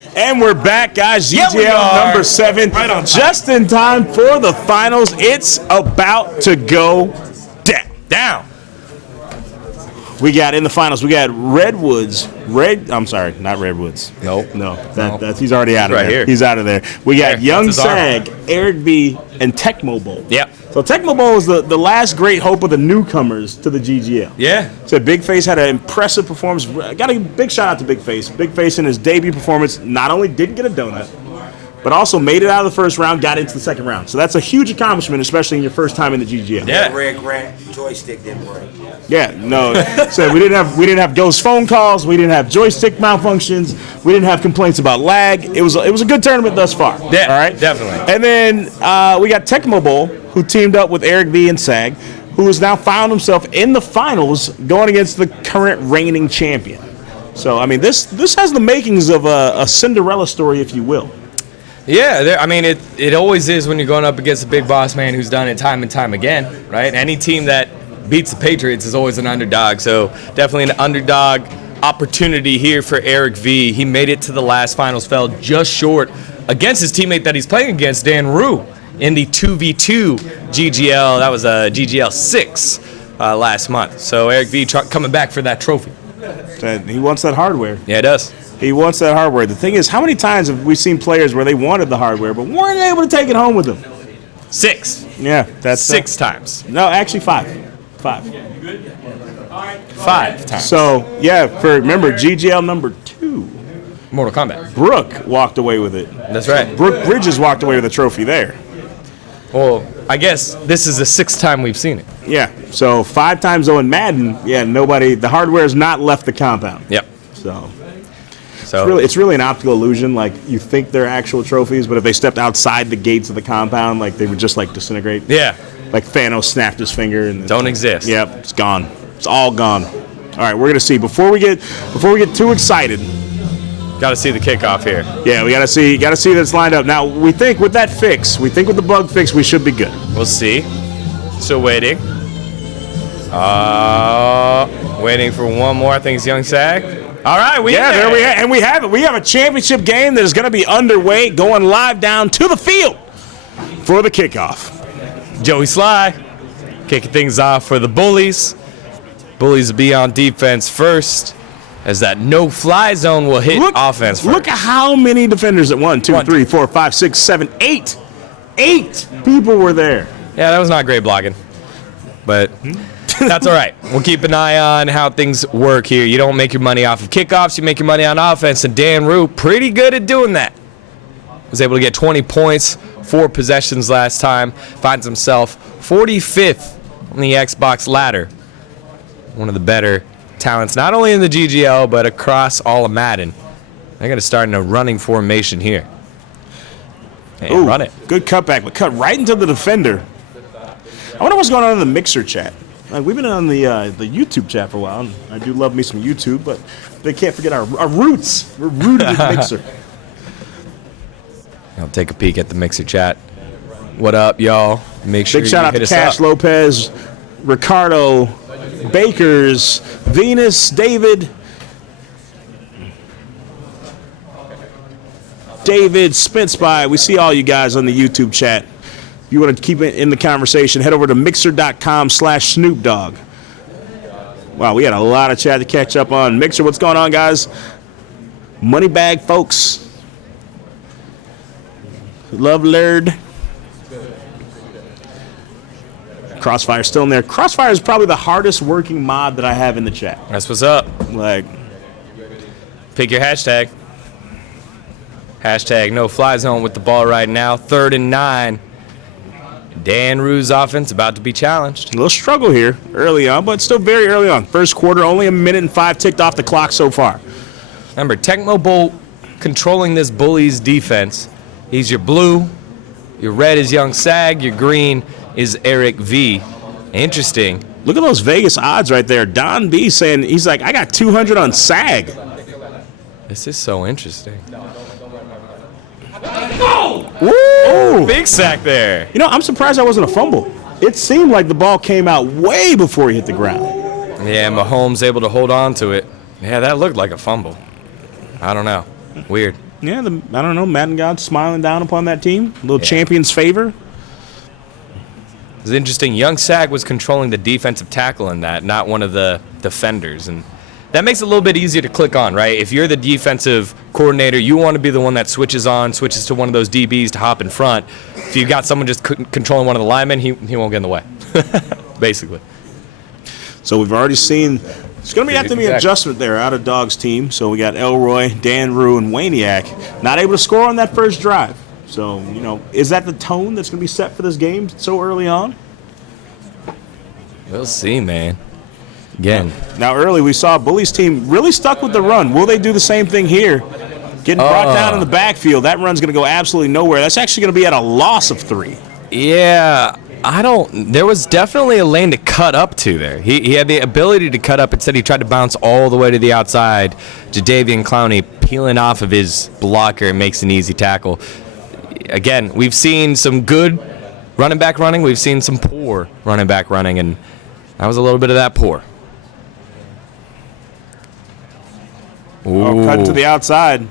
And we're back, guys. Yeah, we GGL are. number 7. Right on time. Just in time for the finals. It's about to go down. We got in the finals. We got Redwoods. I'm sorry, not Redwoods. Nope. No, that's he's already out of Right there. here. He's out of there. We got There, Young that's his arm. Sag, Eric V, and Tecmo Bowl. Yep. So Tecmo Bowl is the last great hope of the newcomers to the GGL. Yeah. So Big Face had an impressive performance. Got a big shout out to Big Face. Big Face in his debut performance not only didn't get a donut, but also made it out of the first round, got into the second round. So that's a huge accomplishment, especially in your first time in the GGL. Yeah. Red Grant joystick didn't work. Yeah, no. So we didn't have ghost phone calls. We didn't have joystick malfunctions. We didn't have complaints about lag. It was a good tournament thus far. Yeah, all right, definitely. And then we got Tecmo Bowl, who teamed up with Eric V and Sag, who has now found himself in the finals going against the current reigning champion. So I mean, this has the makings of a Cinderella story, if you will. Yeah, I mean, it always is when you're going up against a big boss man who's done it time and time again, right? Any team that beats the Patriots is always an underdog, so definitely an underdog opportunity here for Eric V. He made it to the last finals, fell just short against his teammate that he's playing against, Dan Rue, in the 2v2 GGL. That was a GGL 6 last month. So Eric V coming back for that trophy. He wants that hardware. Yeah, it does. He wants that hardware. The thing is, how many times have we seen players where they wanted the hardware but weren't able to take it home with them? 6. Yeah, that's 6 times. No, actually 5. 5 times. So yeah, remember GGL number 2, Mortal Kombat. Brooke walked away with it. That's right. Brooke Bridges walked away with a trophy there. Well, I guess this is the 6th time we've seen it. Yeah. So 5 times though in Madden, the hardware has not left the compound. Yep. So So it's really an optical illusion. Like you think they're actual trophies, but if they stepped outside the gates of the compound, like they would just like disintegrate. yeah, Like Thanos snapped his finger and don't exist. Yep, it's gone. It's all gone. All right, we're gonna see. Before we get too excited, Got to see the kickoff here. yeah, we gotta see that it's lined up. Now we think with that fix, with the bug fix, we should be good. We'll see. Still waiting. Waiting for one more. I think it's Young Sag. All right, we There we have, and we have it. We have a championship game that is gonna be underway, going live down to the field for the kickoff. Joey Sly kicking things off for the Bullies. Bullies will be on defense first, as that no-fly zone will hit offense first. Look at how many defenders at 1, 2, 1, 3, 4, 5, 6, 7, 8. 8 people were there. Yeah, that was not great blocking, but that's all right. We'll keep an eye on how things work here. You don't make your money off of kickoffs. You make your money on offense, and Dan Rue, pretty good at doing that. Was able to get 20 points, 4 possessions last time. Finds himself 45th on the Xbox ladder. One of the better talents, not only in the GGL, but across all of Madden. They're going to start in a running formation here. And Ooh, run it. Good cutback, but cut right into the defender. I wonder what's going on in the Mixer chat. Like, we've been on the YouTube chat for a while, and I do love me some YouTube, but they can't forget our roots. We're rooted in Mixer. I'll take a peek at the Mixer chat. What up, y'all? Make sure Big shout you out hit to us Cash up. Lopez, Ricardo, Bakers, Venus, David, Spinspy. We see all you guys on the YouTube chat. If you want to keep it in the conversation, head over to mixer.com/Snoop Dogg. Wow, we had a lot of chat to catch up on. Mixer, what's going on, guys? Moneybag folks. Love Lerd. Crossfire still in there. Crossfire is probably the hardest working mod that I have in the chat. That's what's up. Like, Pick your hashtag. Hashtag no fly zone with the ball right now. 3rd and 9. Dan Rue's offense about to be challenged. a little struggle here early on, but still very early on. First quarter, only 1 minute and 5 ticked off the clock so far. Remember, Tecmo Bowl controlling this Bullies defense. He's your blue. Your red is Young Sag. Your green is Eric V. Interesting. Look at those Vegas odds right there. Don B saying, he's like, I got 200 on Sag. This is so interesting. Woo! Big sack there. You know, I'm surprised that wasn't a fumble. It seemed like the ball came out way before he hit the ground. Yeah, Mahomes able to hold on to it. Yeah, that looked like a fumble. I don't know. Weird. Yeah, I don't know, Madden God smiling down upon that team. A little champion's favor. It's interesting. Young Sag was controlling the defensive tackle in that, not one of the defenders. And that makes it a little bit easier to click on, right? If you're the defensive coordinator, you want to be the one that switches to one of those DBs to hop in front. If you've got someone just controlling one of the linemen, he won't get in the way, basically. So we've already seen it's going to have to be an adjustment there out of Dog's team. So we got Elroy, Dan Rue, and Waniak not able to score on that first drive. So, is that the tone that's going to be set for this game so early on? We'll see, man. Again. Now, early we saw Bully's team really stuck with the run. Will they do the same thing here? Getting brought down in the backfield. That run's going to go absolutely nowhere. That's actually going to be at a loss of 3. Yeah. There was definitely a lane to cut up to there. He had the ability to cut up. Instead, he tried to bounce all the way to the outside. Jadeveon Clowney peeling off of his blocker and makes an easy tackle. Again, we've seen some good running back running. We've seen some poor running back running, and that was a little bit of that poor. Oh, cut to the outside.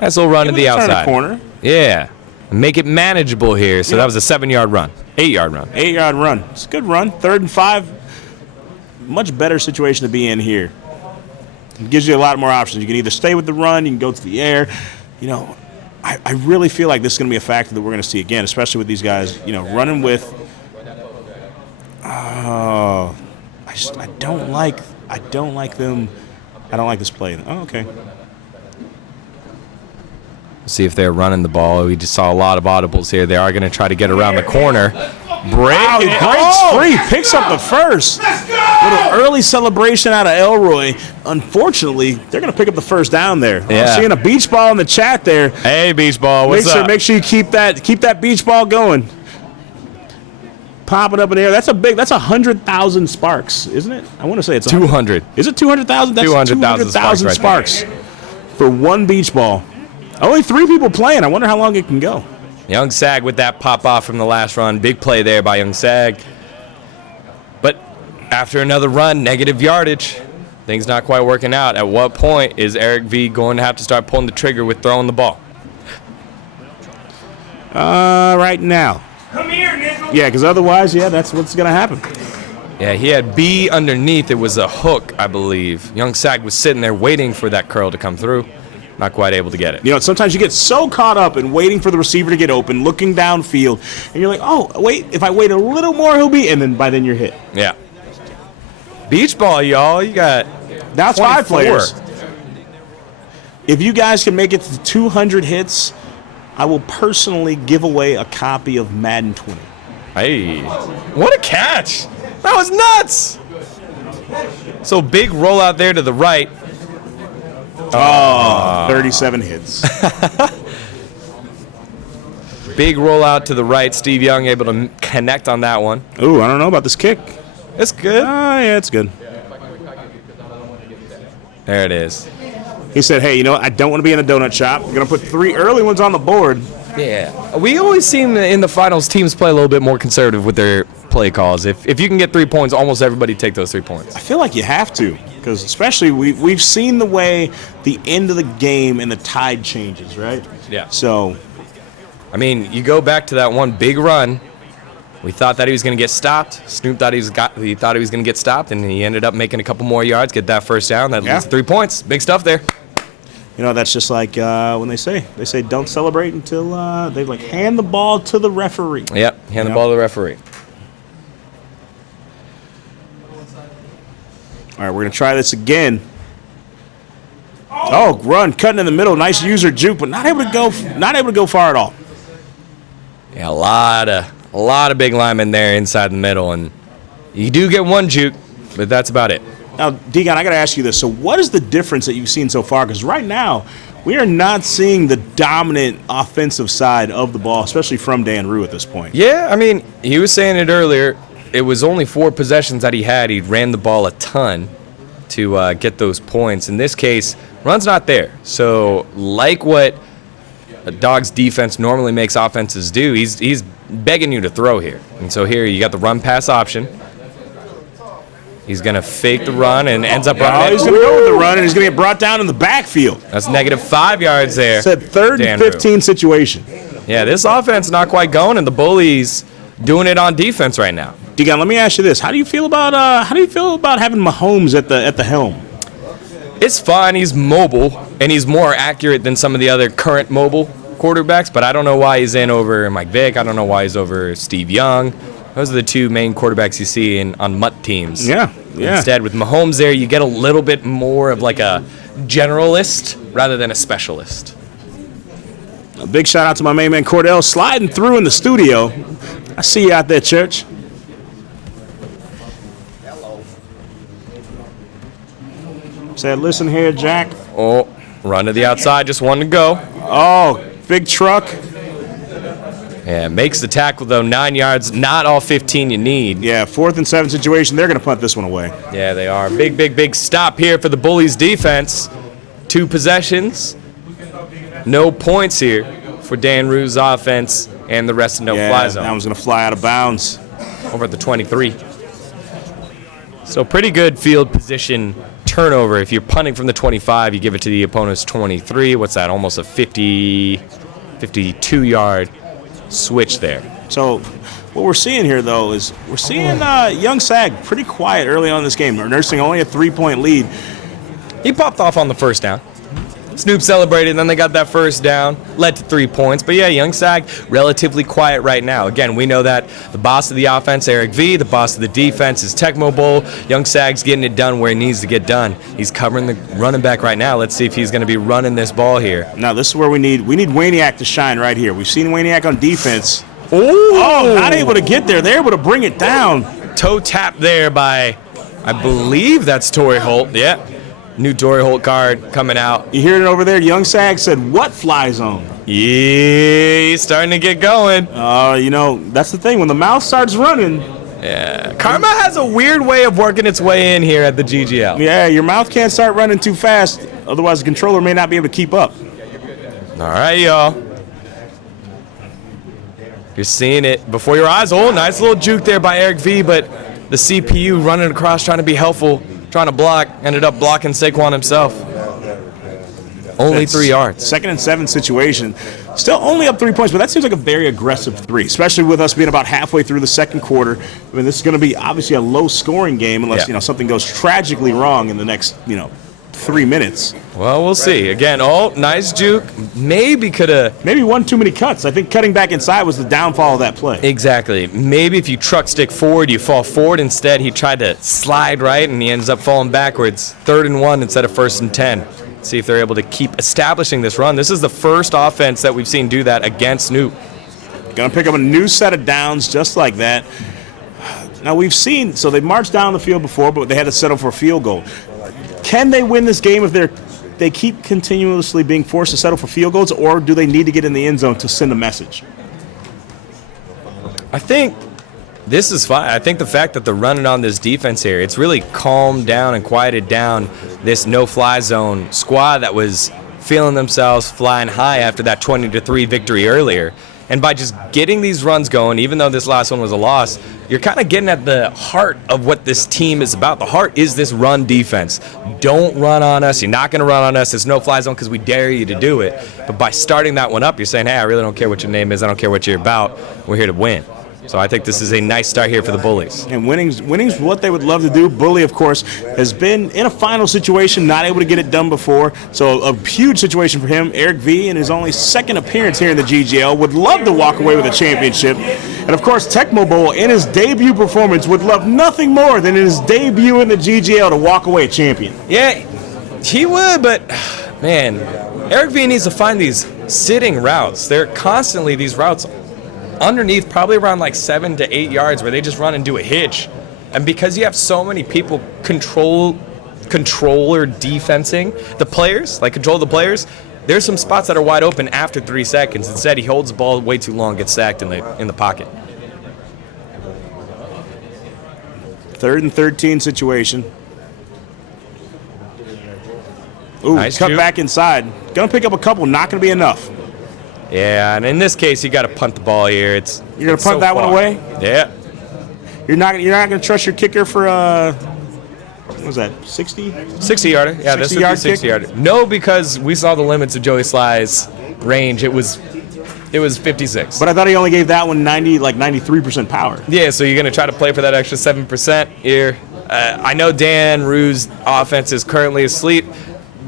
Nice little run to the outside. Turn a corner. Yeah. Make it manageable here. So that was a 7-yard run. 8-yard run. 8-yard run. It's a good run. 3rd and 5. Much better situation to be in here. It gives you a lot more options. You can either stay with the run, you can go to the air. I really feel like this is going to be a factor that we're going to see again, especially with these guys, running with. I don't like them. I don't like this play. Oh, okay. See if they're running the ball. We just saw a lot of audibles here. They are going to try to get around the corner. He breaks free, picks up the first. Little early celebration out of Elroy. Unfortunately, they're going to pick up the first down there. Yeah. I'm seeing a beach ball in the chat there. Hey, beach ball, what's up? Make sure you keep that beach ball going. Popping up in the air. That's 100,000 sparks, isn't it? I want to say it's 200. Is it 200,000? That's 200,000 sparks for one beach ball. Only 3 people playing. I wonder how long it can go. Young Sag with that pop off from the last run. Big play there by Young Sag. But after another run, negative yardage. Things not quite working out. At what point is Eric V going to have to start pulling the trigger with throwing the ball? Right now. Come here, nigga. Yeah, because otherwise, that's what's going to happen. Yeah, he had B underneath. It was a hook, I believe. Young Sag was sitting there waiting for that curl to come through. Not quite able to get it. Sometimes you get so caught up in waiting for the receiver to get open, looking downfield, and you're like, oh, wait, if I wait a little more, he'll be, and then by then you're hit. Yeah. Beach ball, y'all. You got now it's 5 players. If you guys can make it to 200 hits, I will personally give away a copy of Madden 20. Hey, what a catch. That was nuts. So big rollout there to the right. 37 hits. Big rollout to the right. Steve Young able to connect on that one. Ooh, I don't know about this kick. It's good. Yeah, it's good. There it is. He said, hey, I don't want to be in a donut shop. I'm going to put 3 early ones on the board. Yeah. We always seem in the finals teams play a little bit more conservative with their play calls. If you can get 3 points, almost everybody take those 3 points. I feel like you have to, because especially we've seen the way the end of the game and the tide changes, right? Yeah. So, I mean, you go back to that one big run. We thought that he was going to get stopped. Snoop thought he was going to get stopped, and he ended up making a couple more yards, get that first down. That leads to 3 points. Big stuff there. That's just like when they say don't celebrate until they hand the ball to the referee. Yep, hand the ball to the referee. All right, we're going to try this again. Oh, run, cutting in the middle. Nice user juke, but not able to go far at all. Yeah, a lot of big linemen there inside the middle, and you do get one juke, but that's about it. Now, Deacon, I got to ask you this. So what is the difference that you've seen so far? Because right now, we are not seeing the dominant offensive side of the ball, especially from Dan Rue at this point. Yeah, I mean, he was saying it earlier. It was only 4 possessions that he had. He ran the ball a ton to get those points. In this case, run's not there. So like what a Dog's defense normally makes offenses do, he's begging you to throw here. And so here you got the run-pass option. He's going to fake the run and ends up running Oh, it. he's going to go with the run, and he's going to get brought down in the backfield. That's -5 yards there. Said third and 15 situation. Yeah, this offense not quite going, and the Bullies doing it on defense right now. Degon, let me ask you this: How do you feel about having Mahomes at the helm? It's fine. He's mobile, and he's more accurate than some of the other current mobile quarterbacks, but I don't know why he's in over Mike Vick. I don't know why he's over Steve Young. Those are the two main quarterbacks you see on MUT teams. Yeah. Instead, with Mahomes there, you get a little bit more of like a generalist rather than a specialist. A big shout out to my main man Cordell sliding through in the studio. I see you out there, Church. Hello. Said, listen here, Jack. Oh, run to the outside, just one to go. Oh, big truck. Yeah, makes the tackle, though, 9 yards, not all 15 you need. Yeah, 4th and 7 situation. They're going to punt this one away. Yeah, they are. Big stop here for the Bullies defense. 2 possessions. No points here for Dan Rue's offense and the rest of no-fly zone. That one's going to fly out of bounds. Over at the 23. So pretty good field position turnover. If you're punting from the 25, you give it to the opponent's 23. What's that? Almost a 52-yard switch there. So what we're seeing here, though, is we're seeing young Sag pretty quiet early on in this game. They're nursing only a 3-point lead. He popped off on the first down. Snoop celebrated, and then they got that first down, led to 3 points. But yeah, young Sag, relatively quiet right now. Again, we know that the boss of the offense, Eric V., the boss of the defense is Tecmo Bowl. Young Sag's getting it done where he needs to get done. He's covering the running back right now. Let's see if he's going to be running this ball here. Now, this is where we need Waniac to shine right here. We've seen Waniac on defense. Oh, not able to get there. They're able to bring it down. Toe tap there by, I believe that's Torrey Holt. Yeah. New Torrey Holt card coming out. You hear it over there? Young Sag said, what fly zone? Yeah, he's starting to get going. That's the thing. When the mouth starts running. Yeah. Karma has a weird way of working its way in here at the GGL. Yeah, your mouth can't start running too fast. Otherwise, the controller may not be able to keep up. All right, y'all. You're seeing it before your eyes. Oh, nice little juke there by Eric V, but the CPU running across trying to be helpful. Trying to block, ended up blocking Saquon himself. Only 3 yards. 2nd and 7 situation. Still only up 3 points, but that seems like a very aggressive 3, especially with us being about halfway through the second quarter. I mean, this is going to be obviously a low-scoring game unless, something goes tragically wrong in the next, 3 minutes. Well, we'll see. Again, nice juke. Maybe one too many cuts. I think cutting back inside was the downfall of that play. Exactly. Maybe if you truck stick forward, you fall forward. Instead, he tried to slide right, and he ends up falling backwards. 3rd and 1 instead of 1st and 10. See if they're able to keep establishing this run. This is the first offense that we've seen do that against Snoop. Going to pick up a new set of downs just like that. Now, we've seen, so they marched down the field before, but they had to settle for a field goal. Can they win this game if they keep continuously being forced to settle for field goals, or do they need to get in the end zone to send a message? I think this is fine. I think the fact that they're running on this defense here, it's really calmed down and quieted down this no-fly zone squad that was feeling themselves flying high after that 20-3 victory earlier. And by just getting these runs going, even though this last one was a loss, you're kind of getting at the heart of what this team is about. The heart is this run defense. Don't run on us. You're not going to run on us. It's no-fly zone because we dare you to do it. But by starting that one up, you're saying, hey, I really don't care what your name is. I don't care what you're about. We're here to win. So I think this is a nice start here for the Bullies. And winning's what they would love to do. Bully, of course, has been in a final situation, not able to get it done before. So a huge situation for him. Eric V, in his only 2nd appearance here in the GGL, would love to walk away with a championship. And, of course, Tecmo Bowl, in his debut performance, would love nothing more than in his debut in the GGL to walk away a champion. Yeah, he would, but, man, Eric V needs to find these sitting routes. They're constantly these routes underneath, probably around like 7 to 8 yards, where they just run and do a hitch. And because you have so many people controller defensing the players, control the players, there's some spots that are wide open after 3 seconds. Instead, he holds the ball way too long, gets sacked in the pocket. 3rd and 13 situation. Ooh, nice cut juke. back inside. Gonna pick up a couple, not gonna be enough. Yeah, and in this case, you got to punt the ball here. You're gonna punt that one away? Yeah. You're not gonna trust your kicker for What was that, 60? 60-yarder. Yeah, this would be 60-yard kick? 60-yarder. No, because we saw the limits of Joey Sly's range. It was 56. But I thought he only gave that one 93% power. Yeah, so you're going to try to play for that extra 7% here. I know Dan Rue's offense is currently asleep.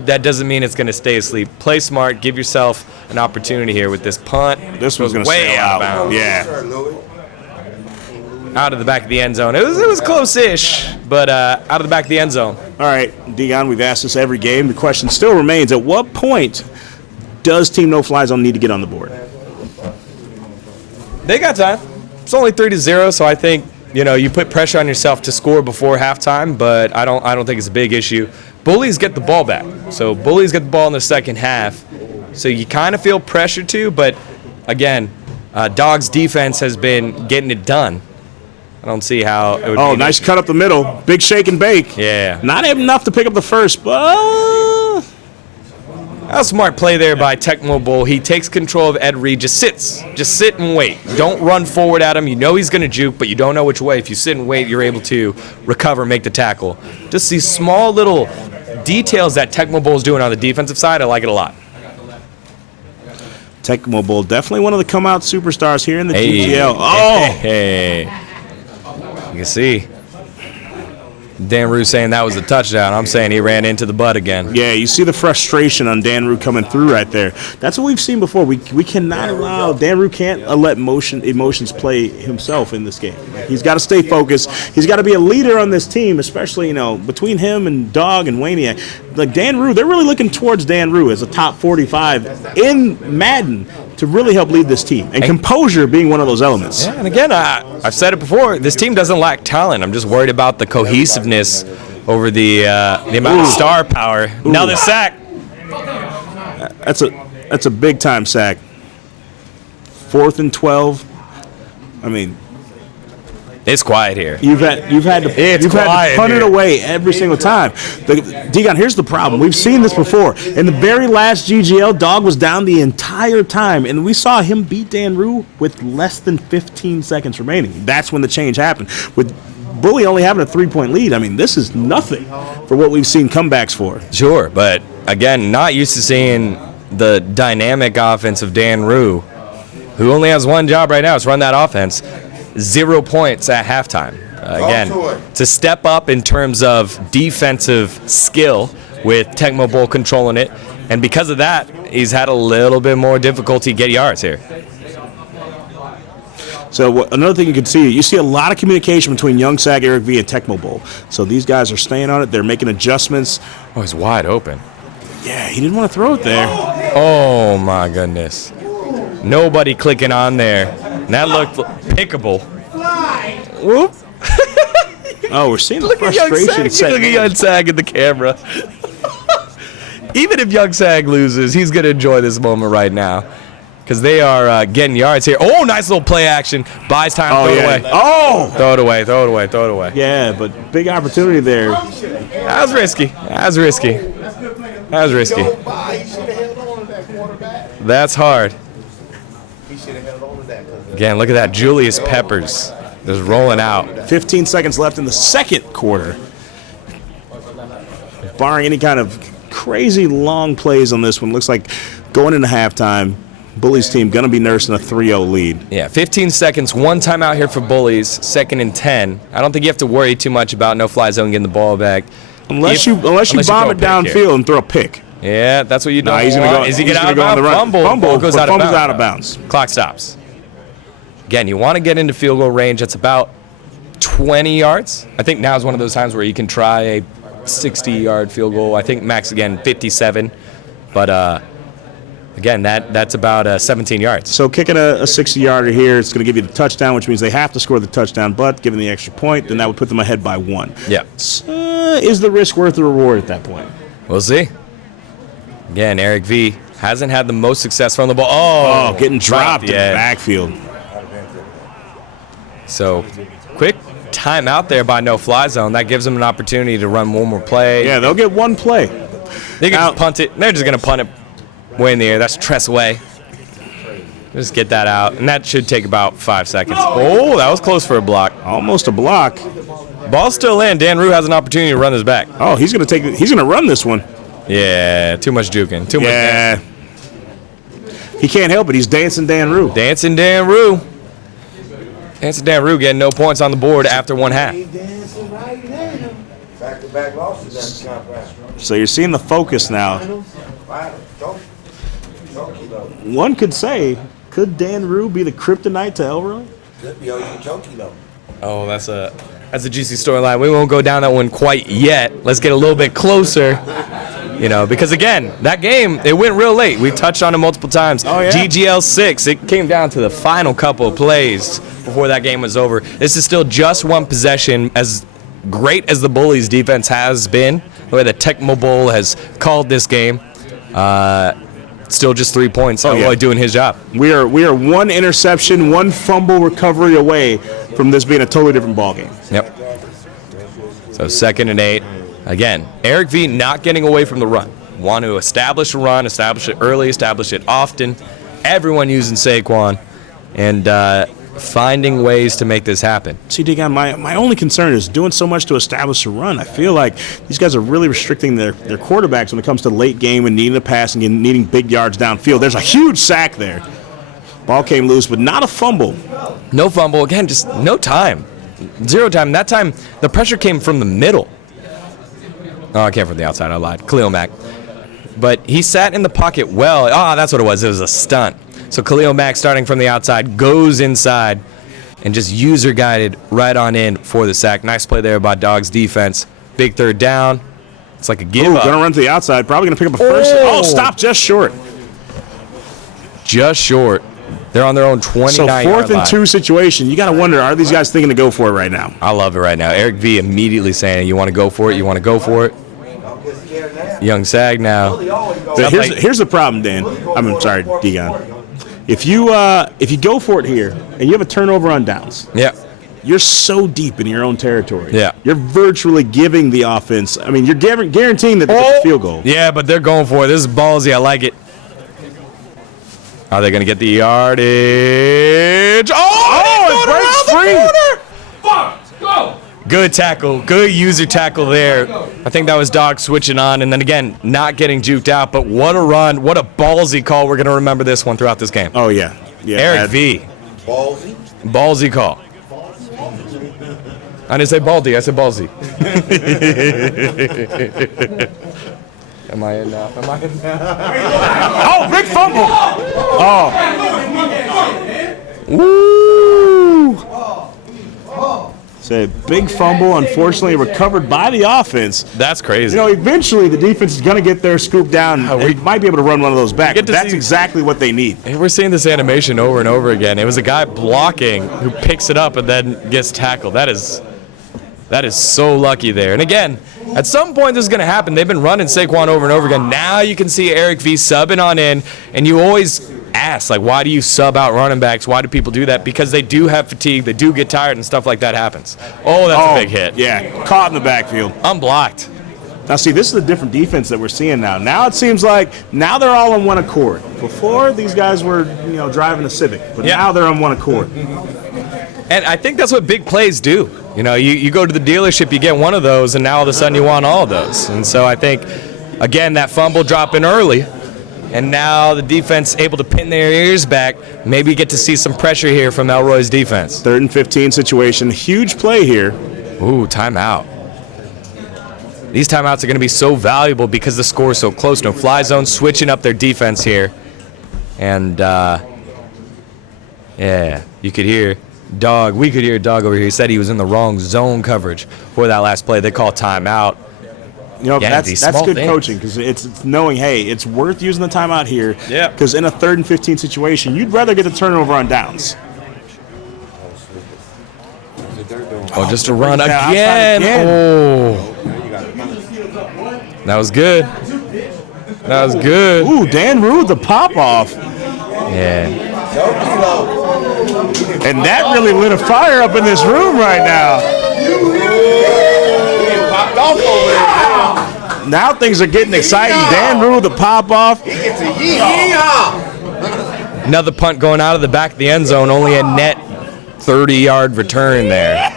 That doesn't mean it's going to stay asleep. Play smart. Give yourself an opportunity here with this punt. This one's going to way sail out of out. bounds. Yeah. Out of the back of the end zone. It was close-ish, but out of the back of the end zone. All right, Dion, we've asked this every game. The question still remains, at what point does Team No Fly Zone need to get on the board? They got time. It's only 3-0, so I think you put pressure on yourself to score before halftime, but I don't think it's a big issue. Bullies get the ball back, so Bullies get the ball in the second half, so you kind of feel pressure too. But again, Dog's defense has been getting it done. I don't see how it would be. Oh, nice cut up the middle. Big shake and bake. Yeah. Not enough to pick up the first, but A smart play there by Tecmo Bowl. He takes control of Ed Reed. Just sit and wait. Don't run forward at him. You know he's going to juke, but you don't know which way. If you sit and wait, you're able to recover, make the tackle. Just these small little details that Tecmo Bowl is doing on the defensive side, I like it a lot. Tecmo Bowl, definitely one of the come-out superstars here in the GGL. Oh! Hey. You can see Dan Rue saying that was a touchdown. I'm saying he ran into the butt again. Yeah, you see the frustration on Dan Rue coming through right there. That's what we've seen before. We cannot allow, Dan Rue can't let emotions play himself in this game. He's got to stay focused. He's got to be a leader on this team, especially, between him and Dog and Waniac. Like Dan Rue, they're really looking towards Dan Rue as a top 45 in Madden to really help lead this team. And composure being one of those elements. Yeah, and again, I've said it before, this team doesn't lack talent. I'm just worried about the cohesiveness over the amount of star power. Ooh. Now the sack. That's a big time sack. 4th and 12. I mean, it's quiet here. You've had to punt it away every single time. Degon, here's the problem. We've seen this before. In the very last GGL, Dog was down the entire time, and we saw him beat Dan Rue with less than 15 seconds remaining. That's when the change happened. With Bully only having a 3-point lead, I mean, this is nothing for what we've seen comebacks for. Sure, but again, not used to seeing the dynamic offense of Dan Rue, who only has one job right now, is run that offense. 0 points at halftime. Again, to step up in terms of defensive skill with Tecmo Bowl controlling it, and because of that, he's had a little bit more difficulty get yards here. So another thing you see a lot of communication between Young Sag, Eric V, and Tecmo Bowl. So these guys are staying on it. They're making adjustments. Oh, he's wide open. Yeah, he didn't want to throw it there. Oh, my goodness. Nobody clicking on there. And that looked pickable. Whoop. Oh, we're seeing the frustration. Look at Young Sag in the camera. Even if Young Sag loses, he's going to enjoy this moment right now. Because they are getting yards here. Oh, nice little play action. Buys time, throw it away. Oh! Throw it away. Yeah, but big opportunity there. That was risky. That's hard. Again, look at that. Julius Peppers just rolling out. 15 seconds left in the second quarter. Barring any kind of crazy long plays on this one, looks like going into halftime, Bullies team going to be nursing a 3-0 lead. Yeah, 15 seconds, one timeout here for Bullies, 2nd and 10. I don't think you have to worry too much about no fly zone getting the ball back. Unless you bomb it downfield and throw a pick. Yeah, that's what you do. He's going to go. Is he going to go on the run? Fumble goes out of bounds. Clock stops. Again, you want to get into field goal range. That's about 20 yards. I think now is one of those times where you can try a 60-yard field goal. I think max, again, 57. But, again, that's about 17 yards. So kicking a 60-yarder here, it's going to give you the touchdown, which means they have to score the touchdown, but given the extra point, then that would put them ahead by 1. Yeah. Is the risk worth the reward at that point? We'll see. Again, Eric V hasn't had the most success from the ball. Oh, getting dropped in the backfield. So, quick timeout there by No Fly Zone. That gives them an opportunity to run one more play. Yeah, they'll get one play. They can just punt it. They're just going to punt it way in the air. That's Tress way. Just get that out. And that should take about 5 seconds. Oh, that was close for a block. Almost a block. Ball's still in. Dan Rue has an opportunity to run this back. Oh, he's gonna run this one. Yeah, too much juking. Too much dancing. He can't help it. He's dancing Dan Rue. Dancing Dan Rue. Dancing Dan Rue getting no points on the board after one half. Back-to-back losses at the contract. So you're seeing the focus now. One could say, could Dan Rue be the kryptonite to Elroy? Could be Okeechobee though. Oh, that's a juicy storyline. We won't go down that one quite yet. Let's get a little bit closer. Because again, that game, it went real late. We touched on it multiple times. Oh, yeah. GGL 6, it came down to the final couple of plays before that game was over. This is still just one possession. As great as the Bullies defense has been, the way the Tecmo Bowl has called this game, still just 3 points. Elroy doing his job. We are one interception, one fumble recovery away from this being a totally different ballgame. Yep. So 2nd and 8. Again, Eric V not getting away from the run. Want to establish a run, establish it early, establish it often. Everyone using Saquon and finding ways to make this happen. See, Degon, my only concern is doing so much to establish a run. I feel like these guys are really restricting their quarterbacks when it comes to late game and needing a pass and needing big yards downfield. There's a huge sack there. Ball came loose, but not a fumble. No fumble. Again, just no time. 0 time. That time, the pressure came from the middle. Oh, I came from the outside. I lied. Khalil Mack. But he sat in the pocket well. Oh, that's what it was. It was a stunt. So Khalil Mack, starting from the outside, goes inside and just user-guided right on in for the sack. Nice play there by Dogg's defense. Big 3rd down. It's like a give-up. Going to run to the outside. Probably going to pick up a first. Oh, stop just short. Just short. They're on their own 29-yard line. So 4th and 2 situation. You got to wonder, are these guys thinking to go for it right now? I love it right now. Eric V immediately saying, you want to go for it? You want to go for it? Young Sag now. So here's the problem, Dan. I'm sorry, Degon. If you go for it here and you have a turnover on downs, you're so deep in your own territory. Yeah. You're virtually giving the offense. I mean, you're guaranteeing that they get the field goal. Yeah, but they're going for it. This is ballsy. I like it. Are they going to get the yardage? Oh, it breaks free. Go. Good tackle. Good user tackle there. I think that was Dog switching on, and then again, not getting juked out. But what a run. What a ballsy call. We're going to remember this one throughout this game. Oh, yeah. Eric V. Ballsy? Ballsy call. I didn't say baldy. I said ballsy. Am I in now? Oh, big fumble. Oh. Woo. It's a big fumble, unfortunately recovered by the offense. That's crazy. Eventually the defense is going to get their scoop down. We might be able to run one of those back. That's exactly what they need. And we're seeing this animation over and over again. It was a guy blocking who picks it up and then gets tackled. That is so lucky there. And again, at some point this is going to happen. They've been running Saquon over and over again. Now you can see Eric V subbing on in, and you always ask, why do you sub out running backs? Why do people do that? Because they do have fatigue. They do get tired, and stuff like that happens. Oh, that's a big hit. Yeah, caught in the backfield. Unblocked. Now, see, this is a different defense that we're seeing now. Now it seems like now they're all on one accord. Before, these guys were, driving a Civic, but now they're on one accord. And I think that's what big plays do. You go to the dealership, you get one of those, and now all of a sudden you want all of those. And so I think, again, that fumble dropping early, and now the defense able to pin their ears back, maybe get to see some pressure here from Elroy's defense. 3rd and 15 situation, huge play here. Ooh, timeout. These timeouts are going to be so valuable because the score is so close. No fly zone, switching up their defense here. And, you could hear Dog. We could hear Dog over here. He said he was in the wrong zone coverage for that last play. They call timeout. That's good coaching because it's knowing, hey, it's worth using the timeout here. Yeah. Because in a 3rd and 15 situation, you'd rather get the turnover on downs. Oh, just a run again. Oh. That was good. That was good. Ooh, Dan Rue, the pop-off. Yeah. And that really lit a fire up in this room right now. Now things are getting exciting. Dan Rue, the pop-off. Another punt going out of the back of the end zone. Only a net 30-yard return there.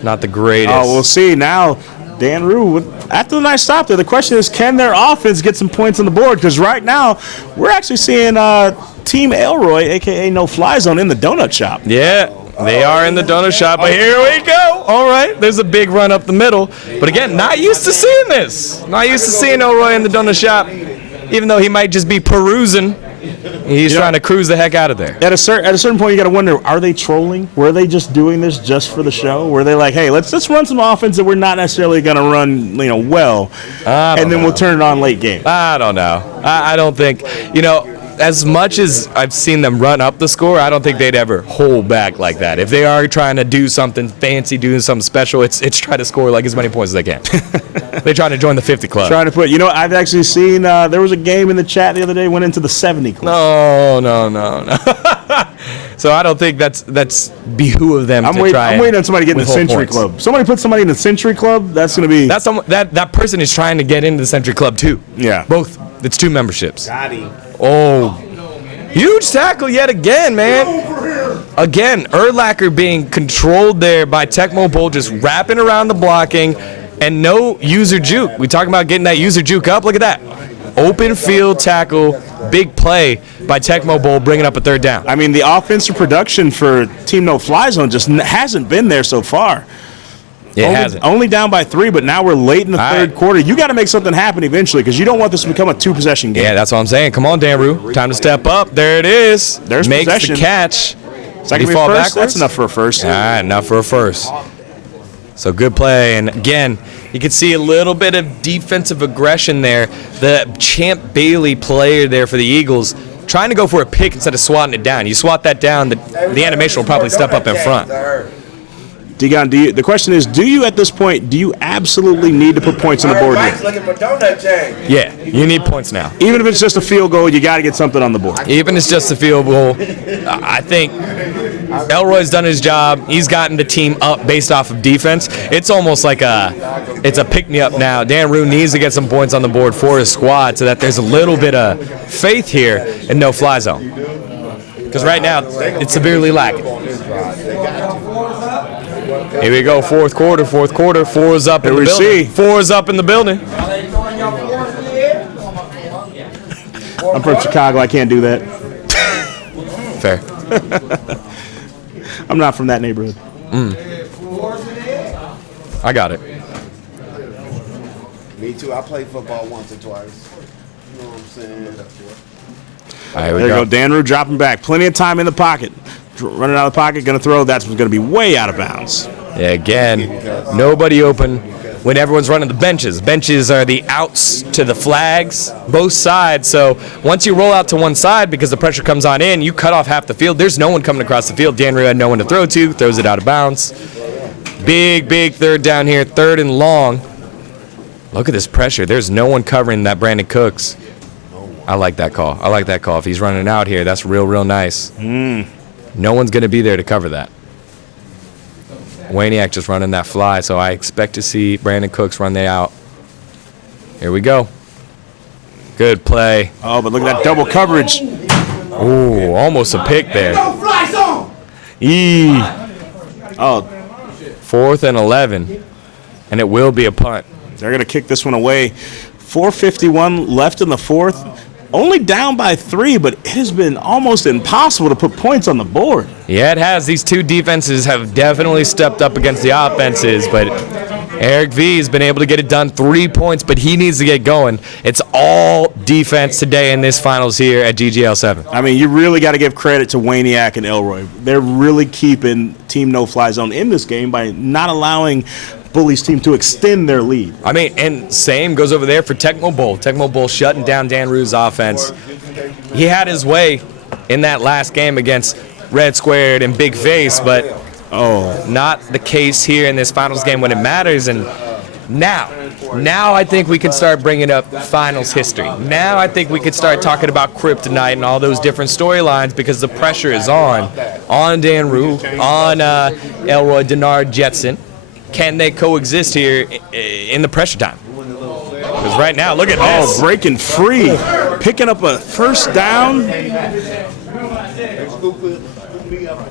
It's not the greatest. Oh, we'll see now. Dan Rue, after the nice stop there, the question is, can their offense get some points on the board? Because right now, we're actually seeing Team Elroy, a.k.a. No Fly Zone, in the donut shop. Yeah, they are in the donut shop, but here we go. All right, there's a big run up the middle. But again, not used to seeing this. Not used to seeing Elroy in the donut shop, even though he might just be perusing. He's trying to cruise the heck out of there. At a certain point, you got to wonder: are they trolling? Were they just doing this just for the show? Were they like, "Hey, let's run some offense that we're not necessarily going to run, well, and then we'll turn it on late game"? I don't know. I don't think, as much as I've seen them run up the score, I don't think they'd ever hold back like that. If they are trying to do something fancy, doing something special, it's try to score like as many points as they can. They're trying to join the 50 club. Trying to put, I've actually seen there was a game in the chat the other day went into the 70 club. No. So I don't think that's behoove them I'm to waiting, try. I'm waiting on somebody to get in the withhold Century points. Club. Somebody put somebody in the Century Club. That's going to be. That person is trying to get into the Century Club too. Yeah. Both. It's 2 memberships. Got him. Oh, huge tackle yet again, man. Again, Urlacher being controlled there by Tecmo Bowl, just wrapping around the blocking, and no user juke. We talking about getting that user juke up. Look at that. Open field tackle, big play by Tecmo Bowl, bringing up a 3rd down. I mean, the offensive production for Team No Fly Zone just hasn't been there so far. It hasn't. Only down by 3, but now we're late in the third quarter. You got to make something happen eventually because you don't want this to become a 2-possession game. Yeah, that's what I'm saying. Come on, Dan Rue. Time to step up. There it is. There's Makes possession. the catch. Second Did he fall first? backwards? That's enough for a first. All right, enough for a first. So good play. And again, you can see a little bit of defensive aggression there. The Champ Bailey player there for the Eagles trying to go for a pick instead of swatting it down. You swat that down, the animation will probably step up in front. Degon, the question is, do you at this point, do you absolutely need to put points on the board Mike's here? looking for donut chain. Yeah, you need points now. Even if it's just a field goal, you got to get something on the board. Even if it's just a field goal, I think Elroy's done his job. He's gotten the team up based off of defense. It's almost like it's a pick-me-up now. Dan Rue needs to get some points on the board for his squad so that there's a little bit of faith here in No Fly Zone. Because right now, it's severely lacking. Here we go, fourth quarter. 4 is up in the building. 4 is up in the building. I'm from Chicago. I can't do that. Fair. I'm not from that neighborhood. I got it. Me too. I played football once or twice. You know what I'm saying? All right, here we There you go. go. Dan Rue dropping back. Plenty of time in the pocket. Running out of the pocket, going to throw. That's going to be way out of bounds. Yeah, again, nobody open when everyone's running the benches. Benches are the outs to the flags, both sides. So once you roll out to one side because the pressure comes on in, you cut off half the field. There's no one coming across the field. Dan Rue had no one to throw to, throws it out of bounds. Big 3rd down here, 3rd and long. Look at this pressure. There's no one covering that Brandon Cooks. I like that call. If he's running out here, that's real nice. No one's going to be there to cover that. Waniak just running that fly, so I expect to see Brandon Cooks run that out. Here we go. Good play. Oh, but look at that double coverage. Ooh, almost a pick there. Oh, 4th and 11, and it will be a punt. they're going to kick this one away. 4:51 left in the fourth. Only down by 3, but it has been almost impossible to put points on the board. Yeah, it has. These 2 defenses have definitely stepped up against the offenses, but Eric V has been able to get it done. 3 points, but he needs to get going. It's all defense today in this finals here at GGL 7. I mean, you really got to give credit to Waniak and Elroy. They're really keeping Team No Fly Zone in this game by not allowing Bully's team to extend their lead. I mean, and same goes over there for Tecmo Bowl. Tecmo Bowl shutting down Dan Rue's offense. He had his way in that last game against Red Squared and Big Face, but not the case here in this finals game when it matters. And now I think we can start bringing up finals history. Now I think we could start talking about Kryptonite and all those different storylines because the pressure is on Dan Rue, on Elroy, Denard, Jetson. Can they coexist here in the pressure time? Because right now, look at this. Oh, breaking free. Picking up a first down.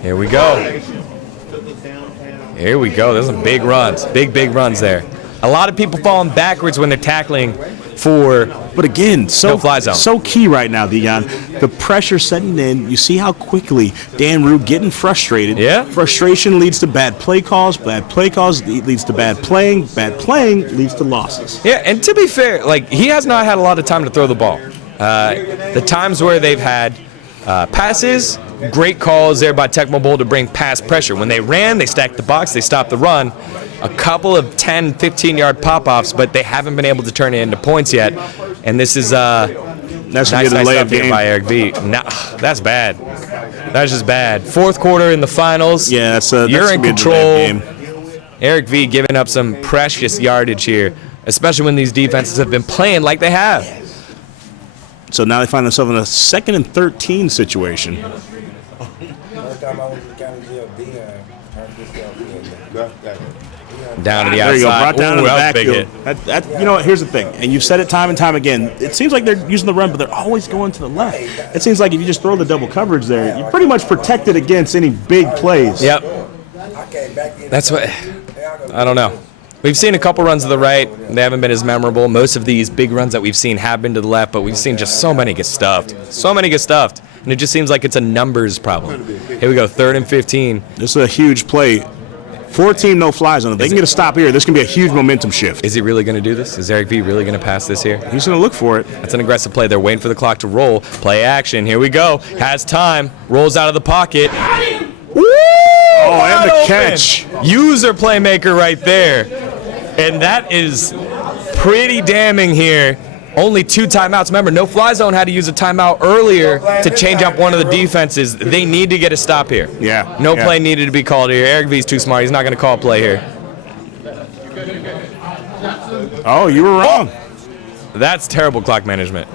Here we go. Here we go. There's some big runs. Big runs there. A lot of people falling backwards when they're tackling for But again, no-fly zone. so key right now, Dion. The pressure setting in. You see how quickly Dan Rue getting frustrated. Yeah. Frustration leads to bad play calls. Bad play calls leads to bad playing. Bad playing leads to losses. Yeah, and to be fair, like, he has not had a lot of time to throw the ball. The times where they've had passes, great calls there by Tecmo Bowl to bring pass pressure. When they ran, they stacked the box, they stopped the run. A couple of 10, 15-yard pop-offs, but they haven't been able to turn it into points yet. And this is That's nice a good stuff layup here game. by Eric V. Nah, that's bad. That's just bad. Fourth quarter in the finals. Yeah, that's You're in gonna be a control. layup game. Eric V giving up some precious yardage here, especially when these defenses have been playing like they have. So now they find themselves in a 2nd and 13 situation. First time I went to the county jail, Dion turned this up. Down to the There you go, outside. brought down Ooh, to the that was a big backfield. hit. You know what? Here's the thing, and you've said it time and time again. It seems like they're using the run, but they're always going to the left. It seems like if you just throw the double coverage there, you're pretty much protected against any big plays. Yep. I came back in. That's what. I don't know. We've seen a couple runs to the right. They haven't been as memorable. Most of these big runs that we've seen have been to the left, but we've seen just so many get stuffed. So many get stuffed. And it just seems like it's a numbers problem. Here we go, 3rd and 15. This is a huge play. 4-team no-fly zone. If they can get a stop here, this can be a huge momentum shift. Is he really going to do this? Is Eric V really going to pass this here? He's going to look for it. That's an aggressive play. They're waiting for the clock to roll. Play action. Here we go. Has time. Rolls out of the pocket. Woo! Oh, and the Wide open. catch. User playmaker right there. And that is pretty damning here. Only 2 timeouts. Remember, no fly zone had to use a timeout earlier to change up one of the defenses. They need to get a stop here. Yeah. No yeah. play needed to be called here. Eric V's too smart. He's not going to call a play here. Oh, you were wrong. That's terrible clock management.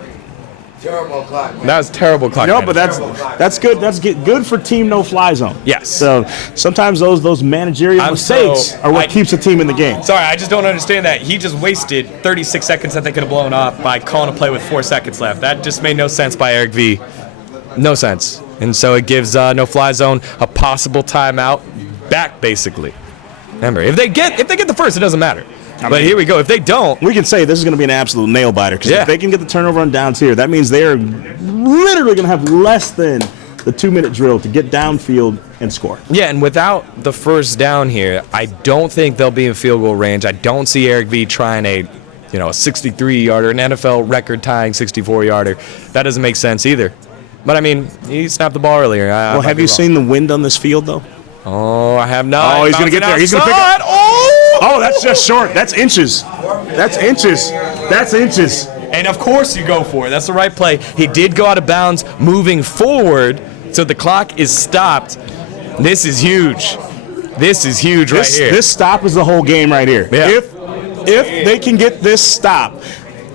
Terrible clock. That was terrible clock No, management. but that's good. That's good for team no-fly zone. Yes. So sometimes those managerial I'm mistakes so- are what I- keeps a team in the game. Sorry, I just don't understand that. He just wasted 36 seconds that they could have blown off by calling a play with 4 seconds left. That just made no sense by Eric V. No sense. And so it gives no fly zone a possible timeout back, basically. Remember, if they get the first, it doesn't matter. But here we go. If they don't, We can say this is going to be an absolute nail biter because Yeah. if they can get the turnover on downs here, that means they are literally going to have less than the 2-minute drill to get downfield and score. yeah, and without the first down here, I don't think they'll be in field goal range. I don't see Eric V trying a 63-yarder, an NFL record-tying 64-yarder. That doesn't make sense either. But I mean, he snapped the ball earlier. Well, have you seen the wind on this field though? Oh, I have not. Oh, he's gonna get there. He's gonna pick Outside. up. Oh! Oh, that's just short. That's inches. That's inches. That's inches. And of course you go for it. That's the right play. He did go out of bounds moving forward, so the clock is stopped. This is huge. This is huge right here. This stop is the whole game right here. Yeah. If they can get this stop,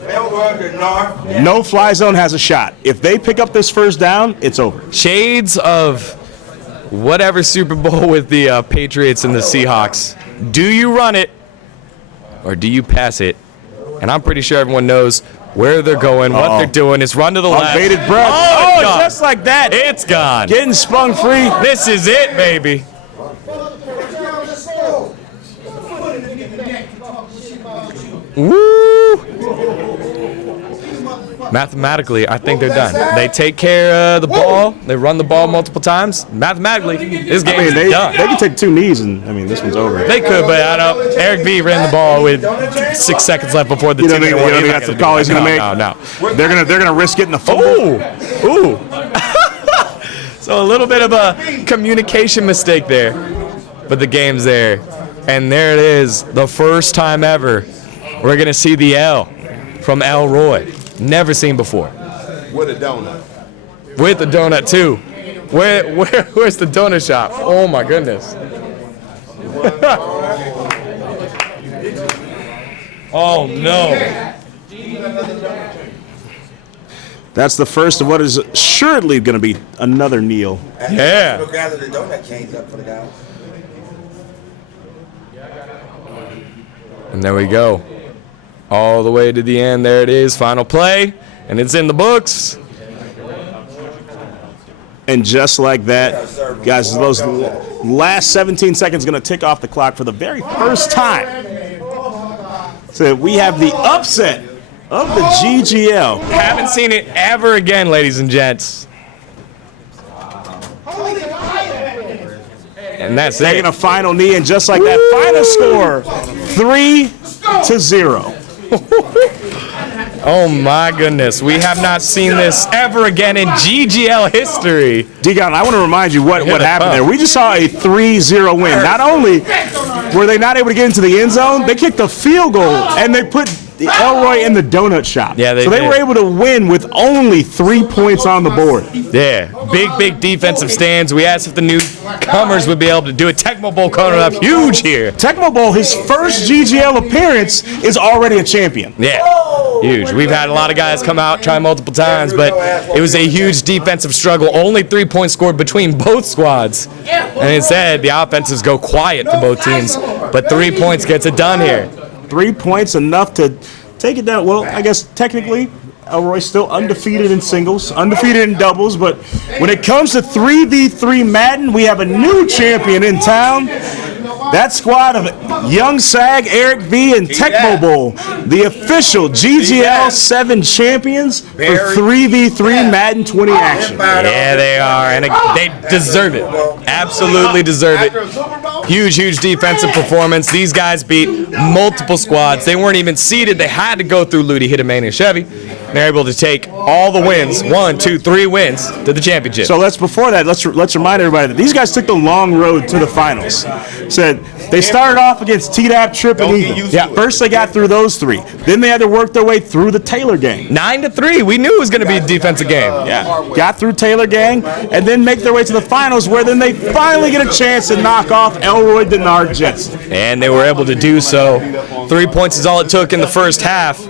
no fly zone has a shot. If they pick up this first down, it's over. Shades of whatever Super Bowl with the Patriots and the Seahawks. Do you run it or do you pass it? And I'm pretty sure everyone knows where they're going, what they're doing. It's run to the left. Bated breath. Oh, it's gone. just like that. It's gone. Getting sprung free. This is it, baby. Woo! Mathematically, I think they're done. They take care of the ball. They run the ball multiple times. Mathematically, this game is they done. can take 2 knees and this one's over. They could, but I don't. Eric V ran the ball with 6 seconds left before the You don't 2-minute think, warning. you don't He's think not that's the gonna call do he's that. going to make? No. They're gonna risk getting the fumble. Ooh. So a little bit of a communication mistake there, but the game's there, and there it is. The first time ever, we're gonna see the L from Elroy. Never seen before. With a donut. With the donut too. Where's the donut shop? Oh my goodness. Oh no. That's the first of what is assuredly going to be another kneel. Yeah. Look out of the donut chains up for the guys. And there we go. All the way to the end. There it is. Final play. And it's in the books. And just like that, guys, those Last 17 seconds going to tick off the clock for the very first time. So we have the upset of the GGL. Haven't seen it ever again, ladies and gents. And that's Taking it. a final knee, and just like that, final score 3-0. Oh my goodness, we have not seen this ever again in GGL history. Degon, I want to remind you what happened there. We just saw a 3-0 win. Not only were they not able to get into the end zone, they kicked a field goal, and they put Elroy in the donut shop. Yeah, so they were able to win with only 3 points on the board. Yeah, big defensive stands. We asked if the newcomers would be able to do it. Tecmo Bowl coming up huge here. Tecmo Bowl, his first GGL appearance, is already a champion. Yeah, huge. We've had a lot of guys come out, try multiple times, but it was a huge defensive struggle. Only 3 points scored between both squads. And instead, the offenses go quiet for both teams. But 3 points gets it done here. 3 points enough to take it down. Well, I guess technically Elroy's still undefeated in singles, undefeated in doubles, but when it comes to 3v3 Madden, we have a new champion in town. That squad of Young Sag, Eric V, and Tecmo Bowl, the official GGL 7 champions for 3v3 Madden 20 action. Yeah, they are, and they deserve it. Absolutely deserve it. Huge defensive performance. These guys beat multiple squads. They weren't even seeded. They had to go through Ludi, Hitamania, Chevy. They're able to take all the wins, 1, 2, 3 wins to the championship. So before that, let's remind everybody that these guys took the long road to the finals. Said they started off against T-Dap, Trip, and Ethan. Yeah, first they got through those 3. Then they had to work their way through the Taylor gang. 9-3. We knew it was going to be a defensive game. Yeah, got through Taylor gang, and then make their way to the finals, where then they finally get a chance to knock off Elroy Denard Jetson. And they were able to do so. 3 points is all it took in the first half.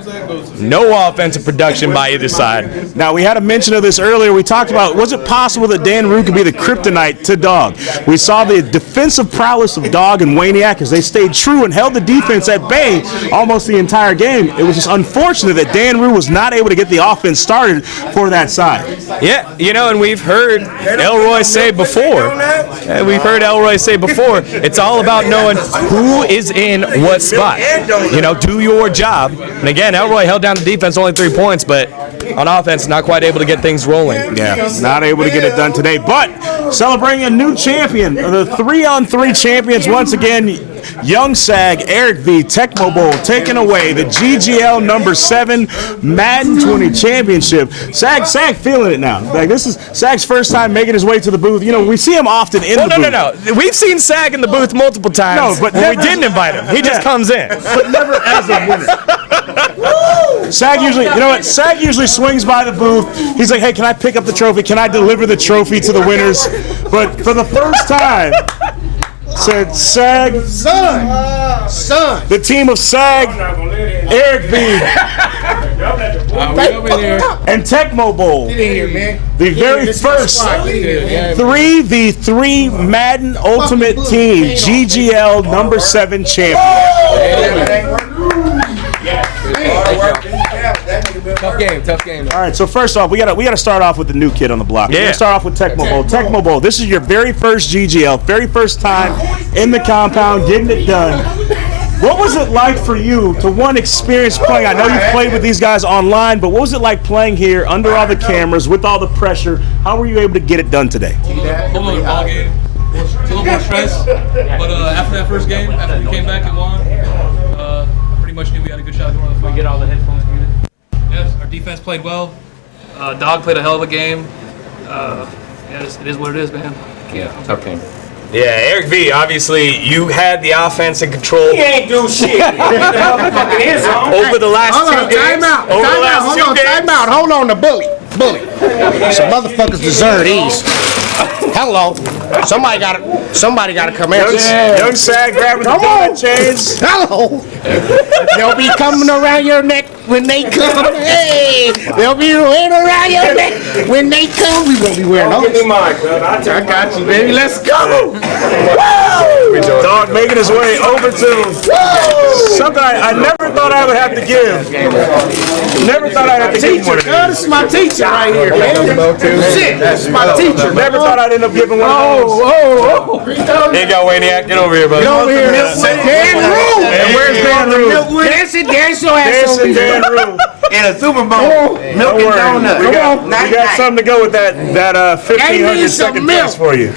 No offensive production by either side. Now, we had a mention of this earlier. We talked about, was it possible that Dan Rue could be the kryptonite to Dog? We saw the defensive prowess of Dog and Waniac as they stayed true and held the defense at bay almost the entire game. It was just unfortunate that Dan Rue was not able to get the offense started for that side. Yeah, and we've heard Elroy say before, it's all about knowing who is in what spot. Do your job. And again, Elroy held down the defense, only 3 points, but on offense, not quite able to get things rolling. Yeah, not able to get it done today, but celebrating a new champion, the 3-on-3 champions once again. Young Sag, Eric V, Tecmo Bowl taking away the GGL number 7 Madden 20 championship. Sag feeling it now. Like, this is Sag's first time making his way to the booth. We see him often in the booth. No. We've seen Sag in the booth multiple times. No, but we didn't invite him. He just comes in. But never as a winner. Sag usually swings by the booth. He's like, hey, can I pick up the trophy? Can I deliver the trophy to the winners? But for the first time, said Sag, son, the team of Sag, Eric V, and Tecmo Bowl, the very first 3v3 Madden Ultimate Team GGL number 7 champion. Tough game. All right, so first off, we gotta start off with the new kid on the block. Yeah. We're gonna start off with Tecmo Bowl. Tecmo Bowl, this is your very first GGL, very first time in the compound, getting it done. What was it like for you to experience playing? I know you've played with these guys online, but what was it like playing here under all the cameras with all the pressure? How were you able to get it done today? Whole nother ball game. It's a little more stress, but after that first game, after we came back and won, I pretty much knew we had a good shot going on the final. Get all the headphones muted. Yes, our defense played well. Dog played a hell of a game. It is what it is, man. Yeah, tough game. Yeah, Eric V, obviously, you had the offense in control. He ain't do shit. Over the last two games. Time out. Hold on, the bully. Some motherfuckers deserve these. Hello. Somebody gotta come in. Young Sag grabbing the donut chains. Hello. They'll be coming around your neck when they come. Hey, they'll be wearing around your neck. When they come, we won't be wearing those. Give me mine, cuz. I got you, baby. Let's go. Dog making his way over to something I never thought I would have to give. Never thought I'd have to give one of these. This is my teacher right here, man. Shit, this is my teacher. Never thought I'd end up giving one of those. Here you go, Wayniac. Get over here, buddy. Get over here. Dan Rue. And where's Dan Rue? Dance your ass over Dancing here. Dan Rue. In a Super Bowl, milk and donut. We got something to go with that 1,500 second place for you.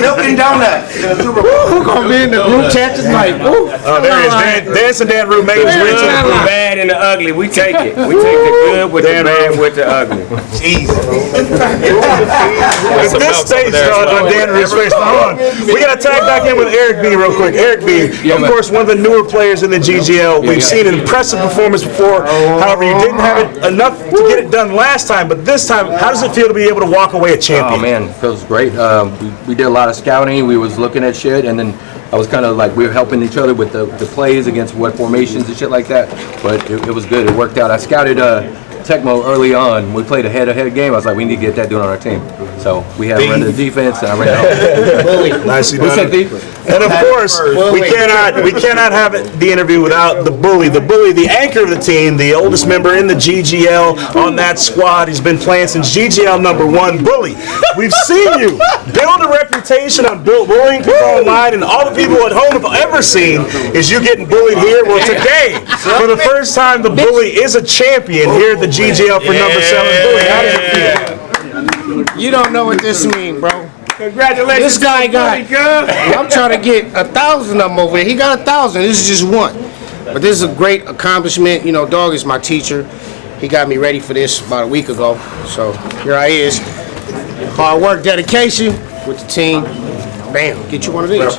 Milk and donut. In a Super Bowl. Who gonna be in the group chat tonight? Oh, there he is. Dancing Dan Rue making his way to the The group. bad and the ugly, we take it. We take the good with the bad with the ugly. At this stage, on Dan Rue's face. Hold on. We got to tag back in with Eric B. real quick. Eric B., of course, one of the newer players in the GGL. We've seen an impressive performance before. However, you didn't have it enough to get it done last time, but this time, how does it feel to be able to walk away a champion? Oh man, feels great. We did a lot of scouting. We was looking at shit, and then I was kind of like we were helping each other with the plays against what formations and shit like that. But it was good. It worked out. I scouted Tecmo early on. We played a head-to-head game. I was like, we need to get that dude on our team. So we had run the defense, and I ran it. Nicely done. And of course, we cannot have the interview without the bully, the anchor of the team, the oldest member in the GGL on that squad. He's been playing since GGL #1. Bully, we've seen you build a reputation on bullying people online, and all the people at home have ever seen is you getting bullied here. Well, today, for the first time, the bully is a champion here at the GGL for #7. Bully, how does it feel? You don't know what this means, bro. Congratulations. This guy got. I'm trying to get 1,000 of them over here. He got 1,000. This is just one. But this is a great accomplishment. You know, Dog is my teacher. He got me ready for this about a week ago. So here I is. Hard work, dedication with the team. Bam, get you one of these.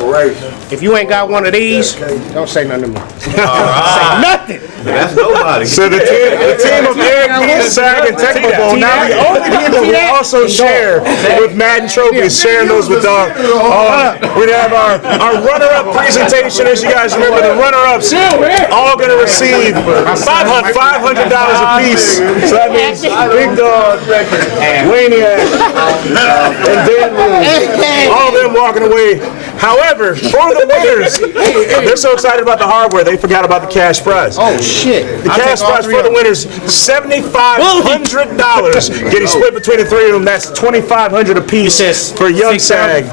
If you ain't got one of these, don't say nothing to me. Say nothing. That's nobody. So the team of Eric B, Sag, and Tecmo Bowl, now the only people who also share with Madden trophies, sharing those with Dog. We have our runner-up presentation. As you guys remember, the runner-ups all going to receive $500 apiece. So that means Big Dog, Wayniac, and Dan Rue, all of them walking away. However, for the winners, they're so excited about the hardware, they forgot about the cash prize. Oh, shit. The cash prize for the winners, $7,500 getting split between the three of them. That's $2,500 apiece for Young Sag.